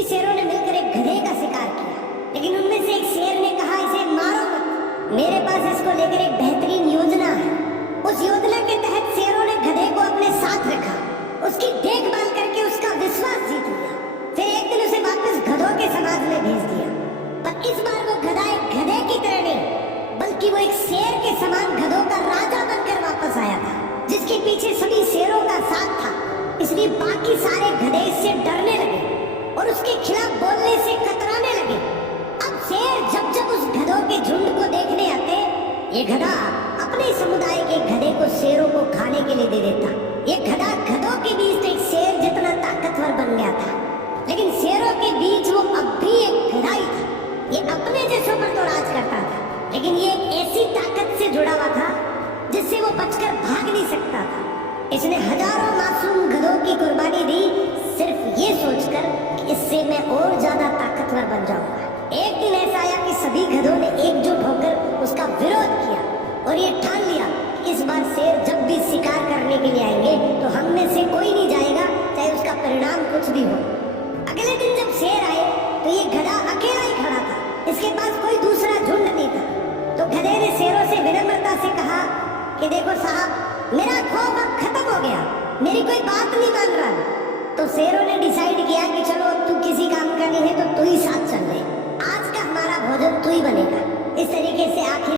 सभी शेरों ने मिलकर एक गधे का शिकार किया, लेकिन उनमें से एक शेर ने कहा, इसे मारो मत, मेरे पास इसको लेकर एक बेहतरीन योजना है। उस योजना के तहत शेरों ने गधे को अपने साथ रखा, उसकी देखभाल करके उसका विश्वास जीत लिया। फिर एक दिन उसे वापस गधों के समाज में भेज दिया, पर इस बार वो गधा एक गधे की तरह नहीं, बल्कि वो एक शेर के समान गधों का राजा बनकर वापस आया था, जिसके पीछे सभी शेरों का साथ था। इसलिए बाकी सारे गधे इससे डरने लगे और उसके खिलाफ बोलने से कतराने लगे। अब शेर जब जब उस गधों के झुंड को देखने आते, ये गधा अपने समुदाय के गधे को शेरों को खाने के लिए दे देता। ये गधा गधों के बीच एक शेर जितना ताकतवर बन गया था, लेकिन शेरों के बीच वो अब भी एक गधा ही था। ये अपने जैसों पर तो राज करता था, लेकिन ये ऐसी ताकत से जुड़ा हुआ था जिससे वो बचकर भाग नहीं सकता था। इसने हजारों मासूम गधों की कुर्बानी दी, सिर्फ ये सोचकर कि इससे मैं और ज्यादा ताकतवर बन जाऊंगा। एक दिन ऐसा आया कि सभी गधों ने एकजुट होकर उसका विरोध किया और ये ठान लिया कि इस बार शेर जब भी शिकार करने के लिए आएंगे तो हम में से कोई नहीं जाएगा, चाहे उसका परिणाम कुछ भी हो। अगले दिन जब शेर आए तो ये गधा अकेला ही खड़ा था, इसके पास कोई दूसरा झुंड नहीं था। तो गधे ने शेरों से विनम्रता से कहा कि देखो साहब, मेरा खौफ अब खत्म हो गया, मेरी कोई बात नहीं मान रहा। तो शेरों ने डिसाइड किया कि चलो अब तू किसी काम का नहीं है तो तू ही साथ चल ले, आज का हमारा भोजन तू ही बनेगा। इस तरीके से आखिर